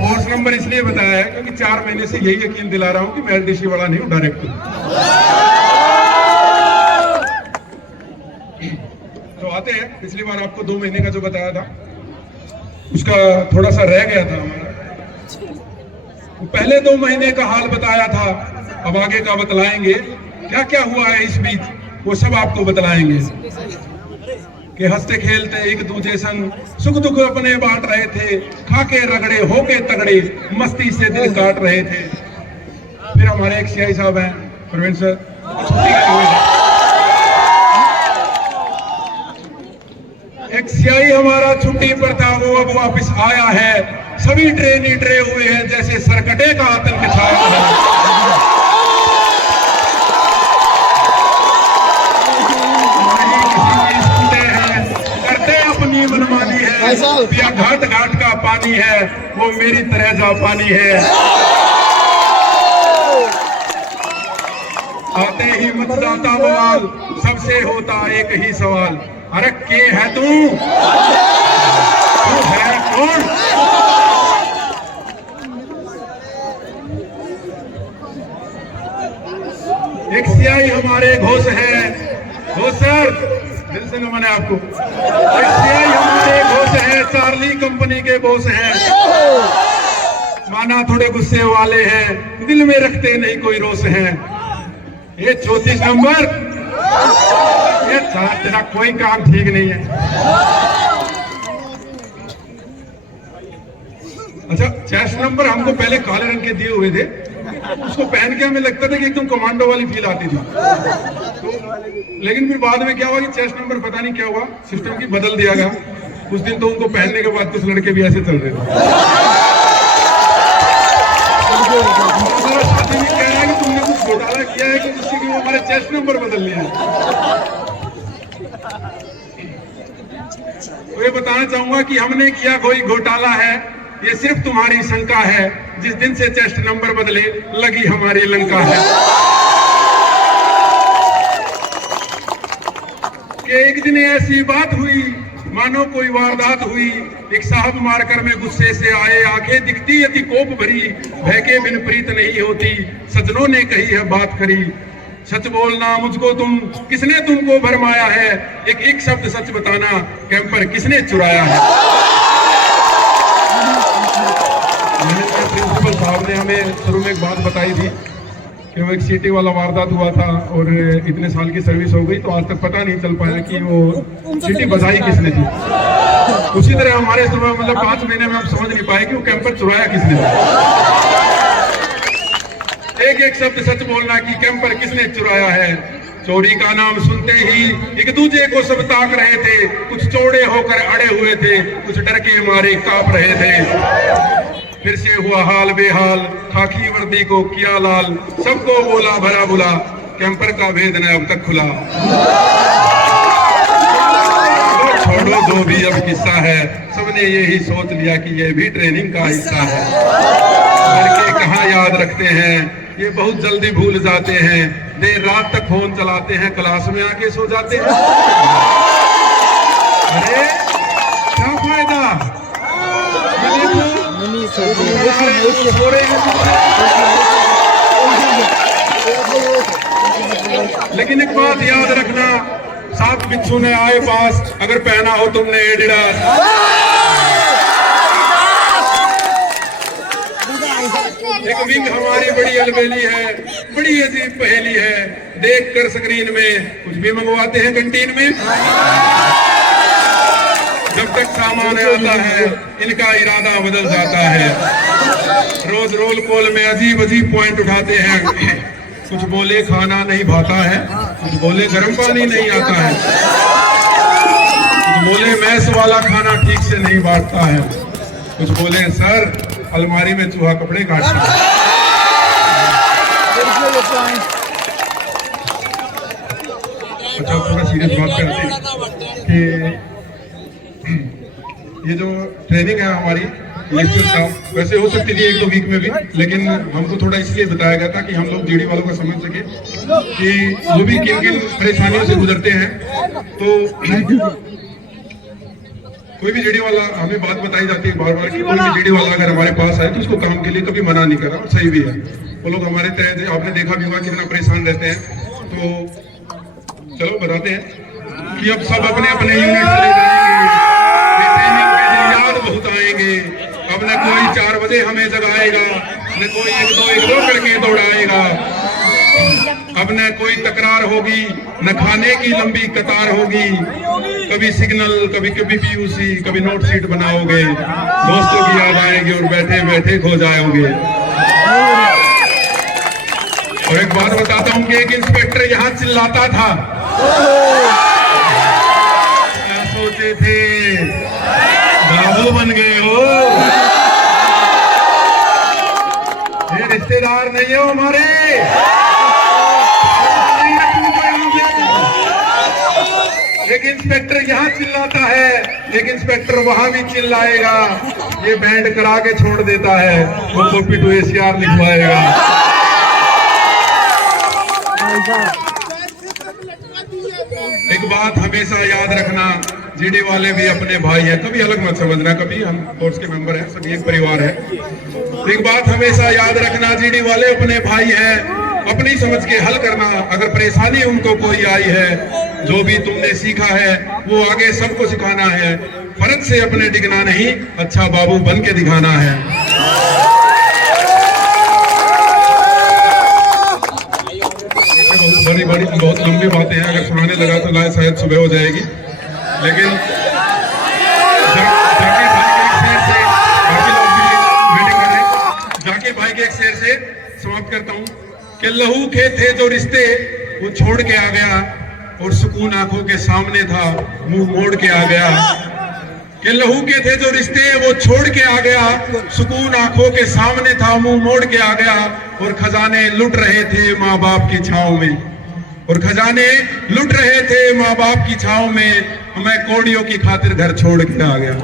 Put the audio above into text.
Course number इसलिए बताया है क्योंकि 4 महीने से यही यकीन दिला रहा हूं कि मैं एलडीसी वाला नहीं हूं, डायरेक्ट हूं। तो आते हैं, पिछली बार आपको 2 महीने का जो बताया था उसका थोड़ा सा रह गया था हमारा। पहले 2 महीने का हाल बताया था, अब आगे का बतलाएंगे। क्या क्या हुआ है इस बीच वो सब आपको बतलाएंगे कि हंसते खेलते एक दूसरे संग सुख दुख अपने बांट रहे थे, खाके रगड़े होके तगड़े मस्ती से दिल काट रहे थे। फिर हमारे एक सीआई साहब हैं प्रवीण सर, छुट्टी गए हुए हैं। एक सीआई हमारा छुट्टी पर था, वो अब वापस आया है। सभी ट्रेनी डरे हुए हैं जैसे सरकटे का आतंक छाया है। मनमानी है या घाट घाट का पानी है, वो मेरी तरह जा पानी है। आते ही मतदाता बवाल, सबसे होता एक ही सवाल, अरे के है तू है कौन? एक सीआई हमारे घोष है, घोष सर दिल से नमन है आपको। एक सीआई हमारे घोष है, चार्ली कंपनी के बॉस हैं। माना थोड़े गुस्से वाले हैं, दिल में रखते नहीं कोई रोष है। ये 34 नंबर, ये तेरा कोई काम ठीक नहीं है। अच्छा, चेस्ट नंबर हमको पहले काले रंग के दिए हुए थे, उसको पहन के हमें लगता था कि एकदम कमांडो वाली फील आती थी। तो लेकिन फिर बाद में क्या हुआ कि चेस्ट नंबर पता नहीं क्या हुआ, सिस्टम की बदल दिया गया। उस दिन तो उनको पहनने के बाद कुछ लड़के भी ऐसे चल रहे थे। शादी में कह रहा है कि तुमने कुछ घोटाला किया है कि जिससे कि वो हमारे चेस्ट नंबर बदल लिया। तो ये बताना चाहूंगा कि हमने किया कोई घोटाला है, ये सिर्फ तुम्हारी शंका है। जिस दिन से चेस्ट नंबर बदले लगी हमारी लंका है। कि एक दिन ऐसी बात हुई मानो कोई वारदात हुई, एक साहब मारकर में गुस्से से आए, आंखें दिखती अति कोप भरी, भय के बिन प्रीत नहीं होती, सजनों ने कही है बात खरी। सच बोलना मुझको तुम, किसने तुमको भरमाया है, एक एक शब्द सच बताना, कैंपर किसने चुराया है। प्रिंसिपल साहब ने हमें शुरू में एक बात बताई थी कि वो एक सीटी वाला वारदात हुआ था और इतने साल की सर्विस हो गई तो आज तक पता नहीं चल पाया कि वो सीटी बजाई किसने थी। उसी तरह हमारे मतलब 5 महीने में हम समझ नहीं पाए कि वो कैंपर चुराया किसने। एक एक शब्द सच बोलना कि कैंपर किसने चुराया है। चोरी का नाम सुनते ही एक दूसरे को सब ताक रहे थे, कुछ चौड़े होकर अड़े हुए थे, कुछ डर के मारे कांप रहे थे। फिर से हुआ हाल बेहाल, खाकी वर्दी को किया लाल, सबको बोला भरा बुला, कैंपर का भेद न अब तक खुला। तो छोड़ो जो भी अब किस्सा है, सबने यही सोच लिया कि ये भी ट्रेनिंग का हिस्सा है। लड़के कहाँ याद रखते हैं, ये बहुत जल्दी भूल जाते हैं, देर रात तक फोन चलाते हैं, क्लास में आके सो जाते हैं। अरे क्या फायदा, लेकिन एक बात याद रखना, 7 बिच्छू ने आए पास, अगर पहना हो तुमने एडिडास। एक विंग हमारी बड़ी अलबेली है, बड़ी अजीब पहेली है, देख कर स्क्रीन में कुछ भी मंगवाते हैं कैंटीन में। जब तक सामान आता है इनका इरादा बदल जाता है। रोज रोल कॉल में अजीब अजीब पॉइंट उठाते हैं। कुछ बोले खाना नहीं भाता है, कुछ बोले गर्म पानी नहीं आता है, कुछ बोले मैस वाला खाना ठीक से नहीं बांटता है, कुछ बोले सर अलमारी में चूहा कपड़े काटता है। अच्छा थोड़ा सीरियस बात करते हैं कि ये जो ट्रेनिंग है हमारी लेक्चर का, वैसे हो सकती थी 1-2 वीक में भी, लेकिन हमको थोड़ा इसलिए बताया गया था कि हम लोग जीडी वालों को समझ सके कि वो भी किन किन परेशानियों से गुजरते हैं। तो कोई भी जेडी वाला, हमें बात बताई जाती है बार बार कि कोई भी जेडी वाला अगर हमारे पास आए तो उसको काम के लिए कभी मना नहीं करा, और सही भी है। वो लोग हमारे तहत, आपने देखा भी होगा कितना परेशान रहते हैं। तो चलो बताते हैं कि अब सब अपने अपने यूनिट चले जाएंगे, ट्रेनिंग के दिन याद बहुत आएंगे। अब न कोई 4 बजे हमें जगाएगा, न कोई 1-2 करके दौड़ाएगा। अब न कोई तकरार होगी, न खाने की लंबी कतार होगी। कभी सिग्नल, कभी पीयूसी, कभी नोट शीट बनाओगे, दोस्तों की याद आएगी और बैठे बैठे खो जाओगे। और एक बात बताता हूं कि एक इंस्पेक्टर यहां चिल्लाता था, क्या सोचे थे बाबू बन गए हो, ये रिश्तेदार नहीं हो हमारे। एक इंस्पेक्टर यहाँ चिल्लाता है, एक इंस्पेक्टर वहां भी चिल्लाएगा, ये बैंड करा के छोड़ देता है, वो कॉपी टू एसीआर लिखवाएगा। एक बात हमेशा याद रखना, जीडी वाले भी अपने भाई हैं, कभी अलग मत समझना, कभी हम फोर्स के मेंबर हैं, सभी एक परिवार है। एक बात हमेशा याद रखना, जीडी वाले अपने भाई हैं, अपनी समझ के हल करना। अगर परेशानी उनको कोई आई है, जो भी तुमने सीखा है वो आगे सबको सिखाना है। फर्क से अपने डिगना नहीं, अच्छा बाबू बन के दिखाना है। बहुत लंबी बातें हैं, अगर सुनाने लगा तो शायद सुबह हो जाएगी। लेकिन जाकिर भाई के एक शेर से समाप्त करता हूँ कि लहू के थे जो रिश्ते वो छोड़ के आ गया, और सुकून आंखों के सामने था मुंह मोड़ के आ गया। कि लहू के थे जो रिश्ते वो छोड़ के आ गया, सुकून आंखों के सामने था मुंह मोड़ के आ गया। और खजाने लुट रहे थे माँ बाप की छांव में, और खजाने लुट रहे थे माँ बाप की छांव में, मैं कौड़ियों की खातिर घर छोड़ के आ गया।